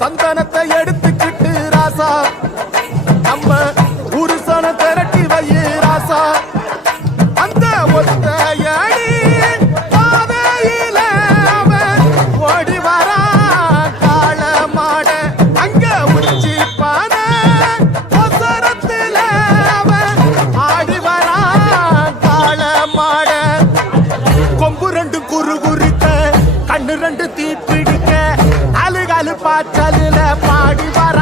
சந்தனத்தை எடுத்துக்கிட்டு ராசா நம்ம புருஷன திரட்டி வையே ராசா அந்த ஒத்தையடி பாதையில அவன் ஓடி வரா காள மாட அங்க உச்சி பான ஒசரத்துல அவன் ஆடி வரா காள மாட கொம்பு ரெண்டு குறு குறித்த கண்ணு ரெண்டு தீ பிடிக்க அழுகாலு பாச்சலில பாடி வர